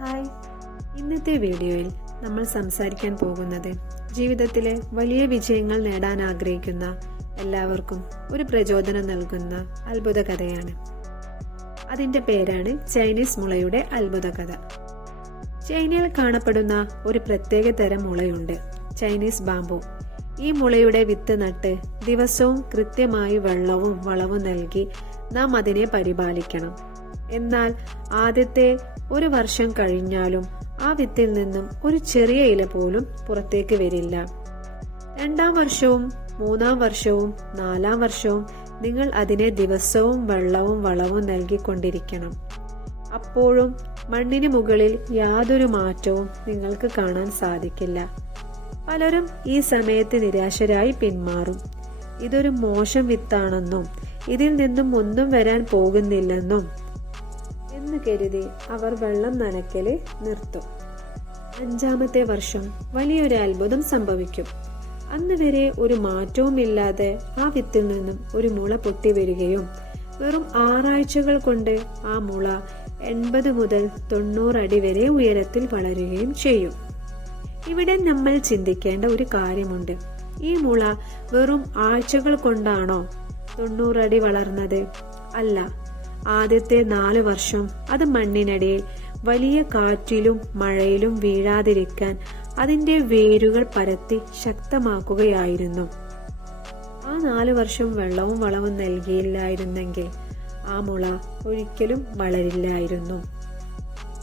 Hi, ഇന്നത്തെ വീഡിയോയിൽ നമ്മൾ സംസാരിക്കാൻ പോകുന്നത് ജീവിതത്തിലെ വലിയ വിജയങ്ങൾ നേടാൻ ആഗ്രഹിക്കുന്ന എല്ലാവർക്കും ഒരു പ്രചോദനം നൽകുന്ന അത്ഭുത കഥയാണ്. അതിന്റെ പേരാണ് ചൈനീസ് മുളയുടെ അത്ഭുത കഥ. ചൈനയിൽ കാണപ്പെടുന്ന ഒരു പ്രത്യേക തരം മുളയുണ്ട്, ചൈനീസ് ബാംബു. ഈ മുളയുടെ വിത്ത് നട്ട് ദിവസവും കൃത്യമായി വെള്ളവും വളവും നൽകി നാം അതിനെ പരിപാലിക്കണം. എന്നാൽ ആദ്യത്തെ ഒരു വർഷം കഴിഞ്ഞാലും ആ വിത്തിൽ നിന്നും ഒരു ചെറിയ ഇല പോലും പുറത്തേക്ക് വരില്ല. രണ്ടാം വർഷവും മൂന്നാം വർഷവും നാലാം വർഷവും നിങ്ങൾ അതിനെ ദിവസവും വെള്ളവും വളവും നൽകിക്കൊണ്ടിരിക്കണം. അപ്പോഴും മണ്ണിന് മുകളിൽ യാതൊരു മാറ്റവും നിങ്ങൾക്ക് കാണാൻ സാധിക്കില്ല. പലരും ഈ സമയത്ത് നിരാശരായി പിന്മാറും. ഇതൊരു മോശം വിത്താണെന്നും ഇതിൽ നിന്നും ഒന്നും വരാൻ പോകുന്നില്ലെന്നും എന്ന് കരുതി അവർ വെള്ളം നനയ്ക്കല് നിർത്തും. അഞ്ചാമത്തെ വർഷം വലിയൊരു അത്ഭുതം സംഭവിക്കും. അന്ന് വരെ ഒരു മാറ്റവുമില്ലാതെ ആ വിത്തിൽ നിന്നും ഒരു മുള പൊട്ടി വരികയും വെറും 6 ആഴ്ചകൾ കൊണ്ട് ആ മുള 80 മുതൽ 90 അടി വരെ ഉയരത്തിൽ വളരുകയും ചെയ്യും. ഇവിടെ നമ്മൾ ചിന്തിക്കേണ്ട ഒരു കാര്യമുണ്ട്. ഈ മുള വെറും ആഴ്ചകൾ കൊണ്ടാണോ 90 അടി വളർന്നത്? അല്ല. ആദ്യത്തെ 4 വർഷം അത് മണ്ണിനടിയിൽ വലിയ കാറ്റിലും മഴയിലും വീഴാതിരിക്കാൻ അതിന്റെ വേരുകൾ പരത്തി ശക്തമാക്കുകയായിരുന്നു. ആ 4 വർഷം വെള്ളവും വളവും നൽകിയില്ലായിരുന്നെങ്കിൽ ആ മുള ഒരിക്കലും വളരില്ലായിരുന്നു.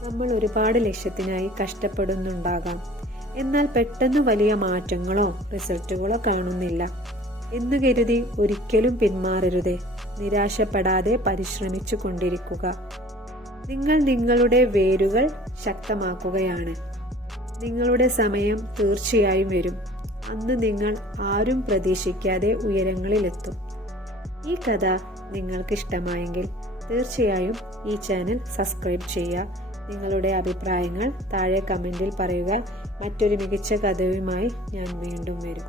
നമ്മൾ ഒരുപാട് ലക്ഷ്യത്തിനായി കഷ്ടപ്പെടുന്നുണ്ടാകാം, എന്നാൽ പെട്ടെന്ന് വലിയ മാറ്റങ്ങളോ റിസൾട്ടുകളോ കാണുന്നില്ല എന്ന് കരുതി ഒരിക്കലും പിന്മാറരുതേ. നിരാശപ്പെടാതെ പരിശ്രമിച്ചു കൊണ്ടിരിക്കുക. നിങ്ങൾ നിങ്ങളുടെ വേരുകൾ ശക്തമാക്കുകയാണ്. നിങ്ങളുടെ സമയം തീർച്ചയായും വരും. അന്ന് നിങ്ങൾ ആരും പ്രതീക്ഷിക്കാതെ ഉയരങ്ങളിലെത്തും. ഈ കഥ നിങ്ങൾക്ക് ഇഷ്ടമായെങ്കിൽ തീർച്ചയായും ഈ ചാനൽ സബ്സ്ക്രൈബ് ചെയ്യുക. നിങ്ങളുടെ അഭിപ്രായങ്ങൾ താഴെ കമന്റിൽ പറയുക. മറ്റൊരു മികച്ച കഥയുമായി ഞാൻ വീണ്ടും വരും.